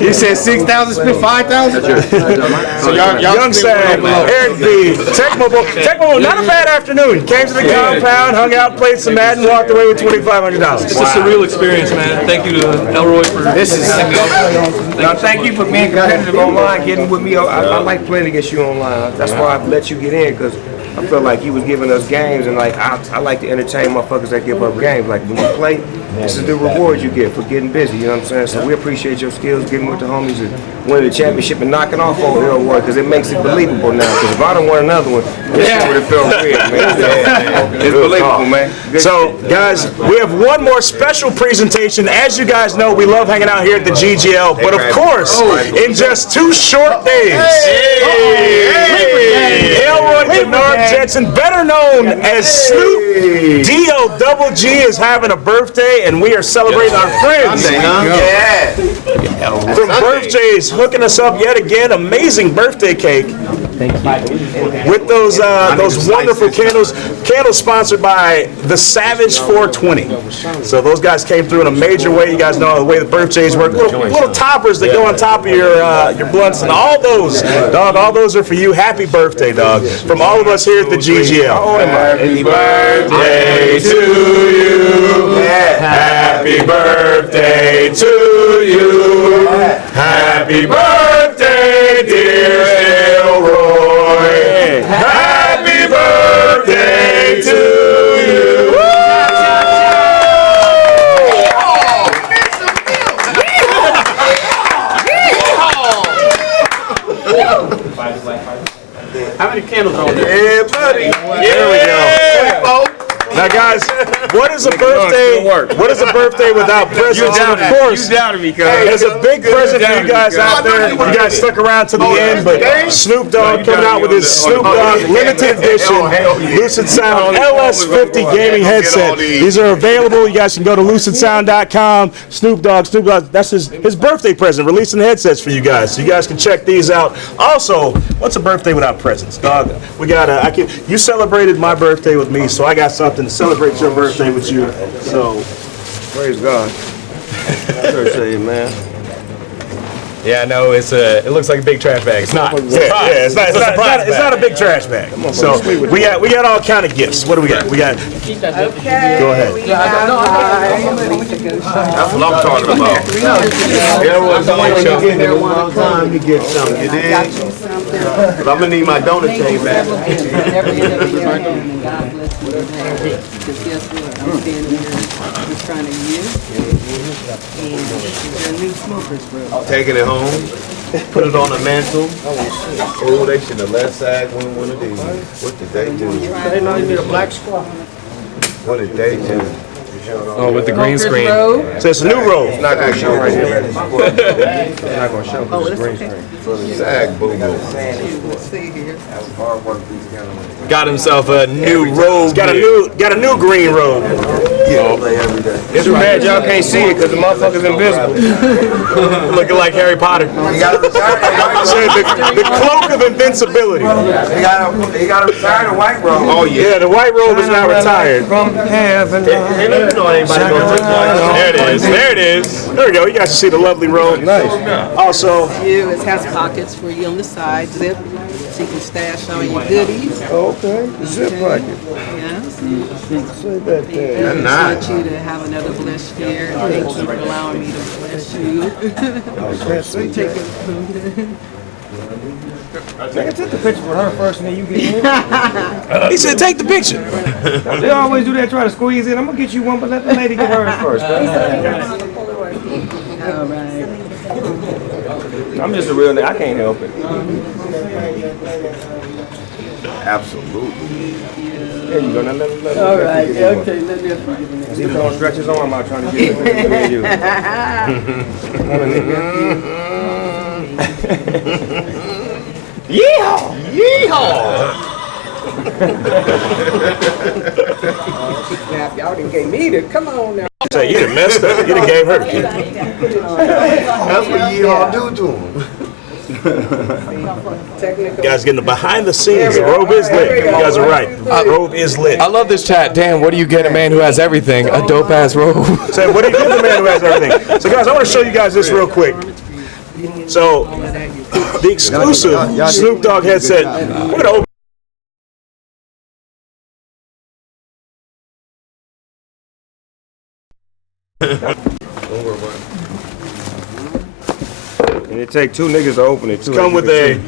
You said 6,000, split 5,000? So Young Sag, Eric B, Tecmo Bowl. Tecmo Bowl, not a bad afternoon. Came to the compound, hung out, played some Madden, walked away with $2,500. It's a surreal experience, man. Thank you to Elroy for This is. Now, thank you for being competitive online, getting with me. I like playing against you online. That's why I let you get in, because I felt like you was giving us games, and like I like to entertain motherfuckers that give up games. Like when you play, this is the reward you get for getting busy. You know what I'm saying? So we appreciate your skills, getting with the homies, and winning the championship and knocking off on Elroy, because it makes it believable now. Because if I'd have won another one, this shit would have felt weird, man. It's believable, man. Good So, guys, we have one more special presentation. As you guys know, we love hanging out here at the GGL, but of course, in just 2 short days, Elroy Kennard Jetson, better known as Snoop D-O-double-G, is having a birthday, and we are celebrating our friends from Birthdays, hooking us up yet again. Amazing birthday cake. With those wonderful candles sponsored by the Savage 420. So those guys came through in a major way. You guys know the way the birthdays work. Little toppers that go on top of your blunts, and all those, dog, all those are for you. Happy birthday, dog, from all of us here at the GGL. Happy birthday to you. Happy birthday to you. Happy birthday, dear Elroy. Happy birthday to you. How many candles are on there? Yeah, buddy. There we go. Now, guys, what is is a birthday? What is a birthday without presents? And of course, You doubted me, cuz. there's a big present for you guys out there. You guys stuck around to the end, but Snoop Dogg coming out with his Snoop Dogg limited edition Lucid Sound LS50 gaming headset. These are available. You guys can go to lucidsound.com. Snoop Dogg, that's his birthday present, releasing headsets for you guys. So you guys can check these out. Also, what's a birthday without presents, dog? We got you celebrated my birthday with me, so I got something to celebrate your birthday with you. So Praise God. Appreciate it, man. Yeah, no, it looks like a big trash bag. It's not. it's not a big trash bag. So we got all kind of gifts. What do we got? We got. Okay. Go ahead. That's what I'm talking about. Everyone's one time to get something. You dig? But I'm gonna need my donut tray back. God bless you today. Because guess what? I'm standing here in front of you. And they're new smokers, bro. Taking it home, put it on the mantle. Oh, they should have let SAG win one of these. What did they do? They know you need a black squad. What did they do? Oh, with the green screen. So it's a new roll. It's not going to show right here. It's not going to show because it's green screen. SAG boo boo. Let's see here. Got himself a new robe. Got a new green robe. It's too bad y'all can't see it because the motherfucker's invisible. Looking like Harry Potter. You gotta retire The cloak of invincibility. You gotta retire the white robe. Oh yeah, the white robe is now retired. From heaven. They don't know anybody gonna take There it is. There it is. There we go. You guys can see the lovely robe. Nice. Also, It has pockets for you on the side, zip, so you can stash all your goodies. Okay. Zip pocket. Yes. Say that there. I just want you to have another blessed year, and thank you for allowing me to bless you. Take it. Nigga, take the picture with her first and then you get in. he said, take the picture. They always do that, try to squeeze in. I'm going to get you one, but let the lady get hers first. All right. I'm just a real nigga. I can't help it. Absolutely. There you go. Now let All right. Okay. Let me. He's going to stretch his arm out trying to get it. You. Yeehaw! Y'all didn't get me to come on now. Say you done messed up. You done gave her the kid. That's what yeehaw do to him. You guys getting the behind the scenes. The robe is lit. You guys are right. The robe is lit. I love this chat. Dan, what do you get a man who has everything? A dope ass robe. Say, what do you give the man who has everything? So guys, I want to show you guys this real quick. So the exclusive Snoop Dogg headset. We're gonna open. And it take two niggas to open it, too. Come with a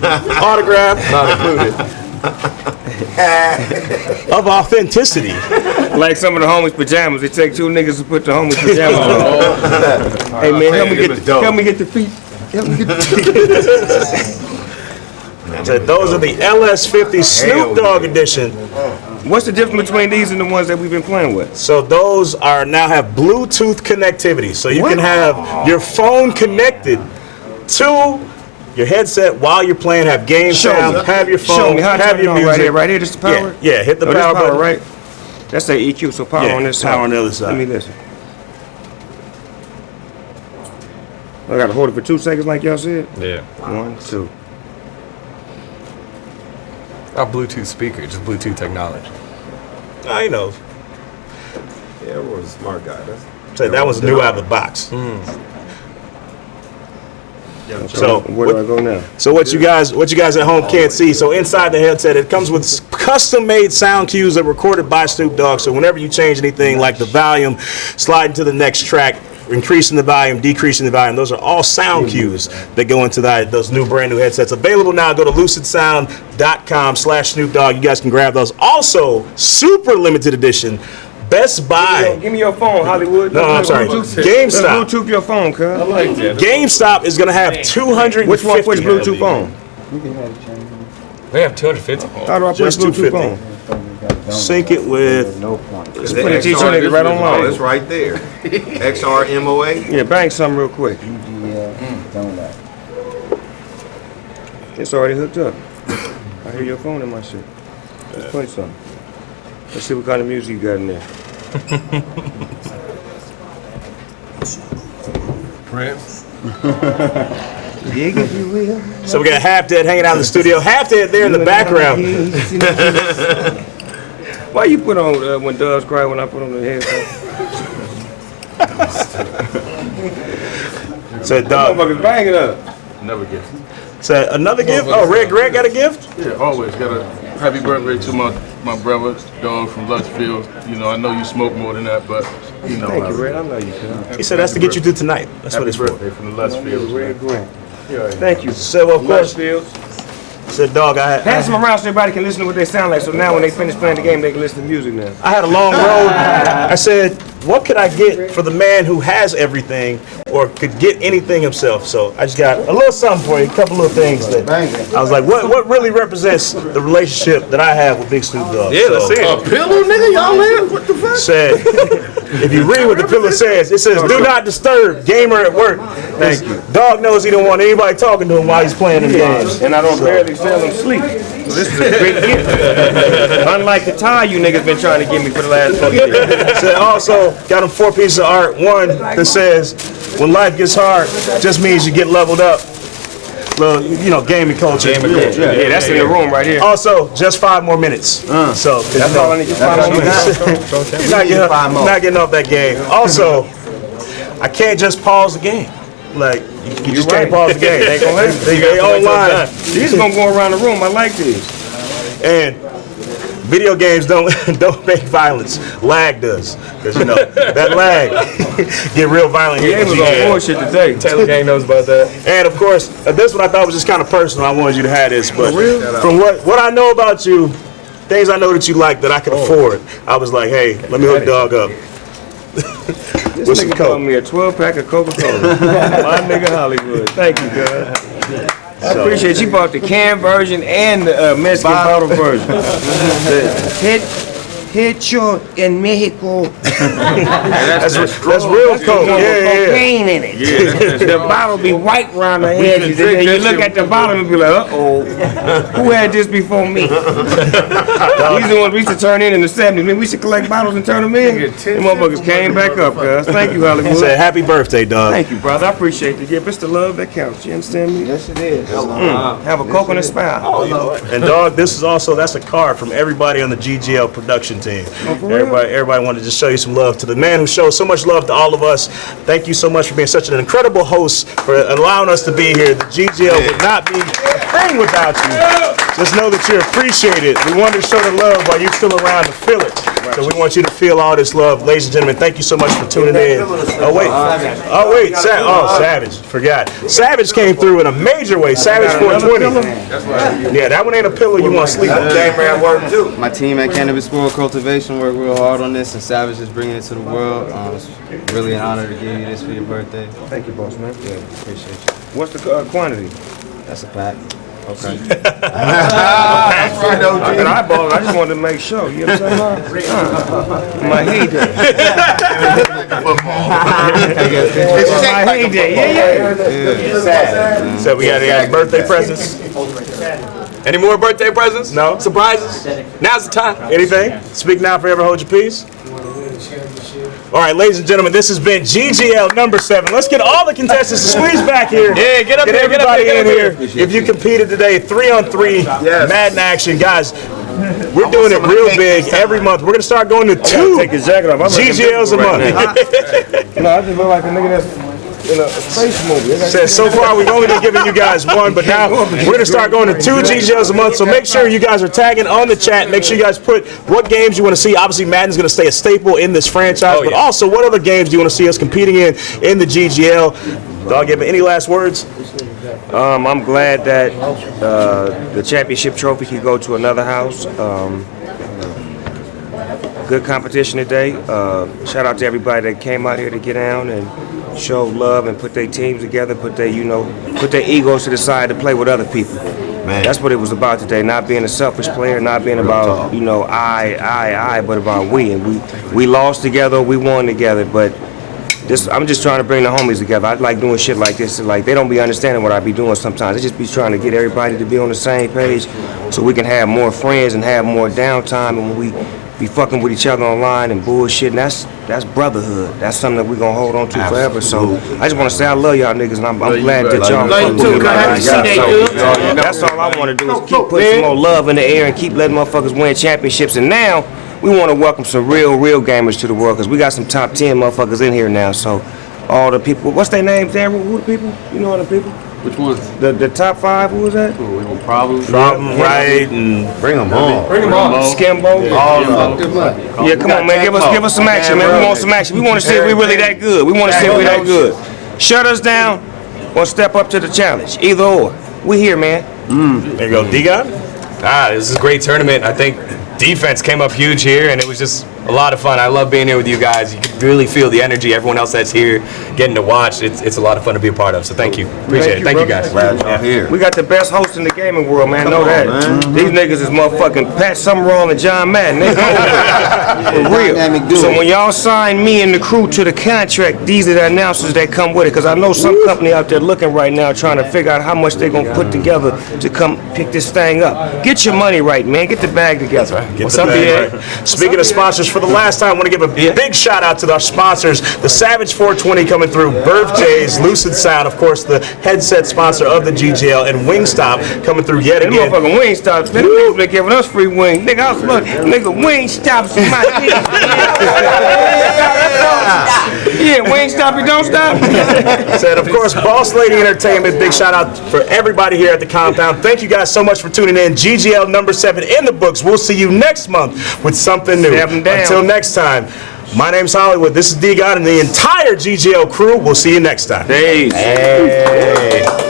autograph Not included. of authenticity. Like some of the homies' pajamas. It take two niggas to put the homies' pajamas on. Hey, man, help me get the feet. So those are the LS50 Snoop Dogg edition. What's the difference between these and the ones that we've been playing with? So those are now have Bluetooth connectivity. So you can have your phone connected to your headset while you're playing, have game sound, have your phone, Show me how to have turn it your on music. right here, this the power? Yeah, hit the Oh, this power button. right? That's the EQ, so power on this side. power on the other side. Let me listen. I gotta hold it for 2 seconds like y'all said? Yeah. 1, 2. Not Bluetooth speaker, just Bluetooth technology. Oh, he knows. Yeah, everyone's a smart guy. So that was new out of the box. So Where do I go now? So what you guys at home can't see. So inside the headset, it comes with custom-made sound cues that are recorded by Snoop Dogg. So whenever you change anything, like the volume, sliding to the next track, increasing the volume, decreasing the volume, those are all sound cues that go into those brand new headsets. Available now. Go to lucidsound.com/Snoop Dogg. You guys can grab those. Also, super limited edition. Best Buy. Give me your phone, Hollywood. No, I'm sorry. GameStop. Let's Bluetooth your phone, cuz. I like that. GameStop is going to have 250. Which Bluetooth phone? They have 250. How do I put Just Bluetooth 250. phone? sync it with. No point. Just put it teacher nigga right online. It's right there. XRMOA. Yeah, bang something real quick. Don't lie. It's already hooked up. I hear your phone in my shit. Let's play something. Let's see what kind of music you got in there. Prince. Dig if you will. So we got Half Dead hanging out in the studio. Half Dead there in the background. Why you put on When Doves Cry when I put on the headphones? So dog. Motherfuckers bang it up. Never get. So another gift? Oh, Red Greg got a gift? Yeah, always got a happy birthday to my brother, Dog from Lutchfield. You know, I know you smoke more than that, but you know. Thank you, Red. I know you can. He said that's to get you through tonight. That's Happy what it's for. birthday from the Lutchfield. Red Grant. Yeah. Thank you. So of course, Lutchfield. said dog. Pass them around so everybody can listen to what they sound like. So now when they finish playing the game, they can listen to music now. I had a long road. I said, what could I get for the man who has everything or could get anything himself? So I just got a little something for you, a couple little things that I was like, what really represents the relationship that I have with Big Snoop Dogg? Yeah, let's see it. A pillow, nigga, y'all in? What the fuck? Said, if you read what the pillow says, it says, do not disturb gamer at work. Thank you. Dog knows he don't want anybody talking to him while he's playing the games. And I don't barely sell them sleep. So this is a great gift. Unlike the tie you niggas been trying to give me for the last couple years. Said also got him 4 pieces of art. One that says, when life gets hard, just means you get leveled up. Well, you know, gaming culture. Yeah, that's in the room right here. Also, just 5 more minutes. So That's all I need. 5 more minutes. not getting off that game. Also, I can't just pause the game. Like you just can't pause the game. They ain't gonna let you. They online. These gonna go around the room. I like these. And video games don't make violence. Lag does, because you know that lag get real violent He here. was on bullshit today. Taylor Gang knows about that. And of course, this one I thought was just kind of personal. I wanted you to have this, but from what I know about you, things I know that you like that I can afford, I was like, hey, let me hook Dog up. This With some nigga Coke. called me a 12-pack of Coca-Cola. My nigga Hollywood. Thank you, God. I appreciate you bought the canned version and the Mexican bottle version. Hecho en Mexico. That's real Coke. Yeah. Cocaine in it. The bottle be white around the edges. And then you look at the bottom and be like, uh-oh, who had this before me? These are the ones we used to turn in the 70s. Man, we should collect bottles and turn them in. Them motherfuckers came back up, cuz. Thank you, Hollywood. Say happy birthday, Dog. Thank you, brother. I appreciate the gift. It's the love that counts. You understand me? Yes, it is. Have a coconut smile. And Dog, this is also, that's a card from everybody on the GGL production team. Everybody wanted to just show you some love to the man who shows so much love to all of us. Thank you so much for being such an incredible host, for allowing us to be here. The GGL would not be a thing without you. Just know that you're appreciated. We wanted to show the love while you're still around to feel it. So we want you to feel all this love. Ladies and gentlemen, thank you so much for tuning in. Oh wait, Savage, forgot. Savage came through in a major way. Savage 420. Yeah, that one ain't a pillow you want to sleep on. Work too. My team at Cannabis World Cultivation worked real hard on this, and Savage is bringing it to the world. It's really an honor to give you this for your birthday. Thank you, boss, man. Yeah, appreciate you. What's the quantity? That's a pack. Okay. That's right, I OG. can eyeball it. I just wanted to make sure. You understand? My heyday. My heyday. Yeah. So we got any birthday presents? Any more birthday presents? No. Surprises? Now's the time. Anything? Speak now, forever hold your peace. All right, ladies and gentlemen, this has been GGL number 7. Let's get all the contestants to squeeze back here. Yeah, get up Get here, get up everybody here, in get up here. If you competed today, 3-on-3 Madden action, guys. We're doing it real big every month. We're gonna start going to 2 Take his jacket off. I'm GGLs a month. No, I just look like a nigga that's in a space movie. Says so far we've only been giving you guys 1, but now we're gonna start going to 2 GGLs a month. So make sure you guys are tagging on the chat. Make sure you guys put what games you want to see. Obviously, Madden's gonna stay a staple in this franchise, but also what other games do you want to see us competing in the GGL? Dog, give me any last words? I'm glad that the championship trophy can go to another house. Good competition today. Shout out to everybody that came out here to get down and show love and put their teams together, put their egos to the side to play with other people. That's what it was about today. Not being a selfish player, not being about I, but about we. And we lost together, we won together. But I'm just trying to bring the homies together. I like doing shit like this. Like they don't be understanding what I be doing sometimes. I just be trying to get everybody to be on the same page, so we can have more friends and have more downtime. And when we be fucking with each other online and bullshit, and that's brotherhood. That's something that we gonna hold on to forever. So I just want to say I love y'all niggas, and I'm glad that y'all fuck with me like that. That's all I want to do is keep putting some more love in the air and keep letting motherfuckers win championships. And now we want to welcome some real gamers to the world, because we got some top 10 motherfuckers in here now. So all the people, what's their names, Darren? Who the people? You know all the people? Which ones? The top 5, who was that? Problem, right, and bring them on. Bring them on. Skimbo. All of them. Yeah, come on, man. Give us some action, man. We want some action. We want to see if we really that good. We want to see if we that good. Shut us down or step up to the challenge. Either or. We here, man. There you go, D-God. This is a great tournament. I think defense came up huge here, and it was just a lot of fun. I love being here with you guys. You can really feel the energy. Everyone else that's here, getting to watch, it's a lot of fun to be a part of. So thank you. Appreciate it. Thank you, guys. Glad y'all here. We got the best host in the gaming world, man. Know that. These niggas is motherfucking Pat Summerall and John Madden. They for real. So when y'all sign me and the crew to the contract, these are the announcers that come with it. Because I know some company out there looking right now trying to figure out how much they're going to put together to come pick this thing up. Get your money right, man. Get the bag together. What's up, BA? Speaking of sponsors, for the last time, I want to give a big shout out to our sponsors. The Savage 420 coming through, Birthdays, Lucid Sound, of course, the headset sponsor of the GGL, and Wingstop coming through yet again. Motherfucking Wingstop, man, niggas been giving us free wings. Nigga, I was looking, nigga, Wingstop's my shit. Yeah, Wingstop, you don't stop. Said, of course, Boss Lady Entertainment. Big shout out for everybody here at the compound. Thank you guys so much for tuning in. GGL number 7 in the books. We'll see you next month with something new. Until next time, my name's Hollywood. This is D-God and the entire GGL crew. We'll see you next time. Peace. Hey.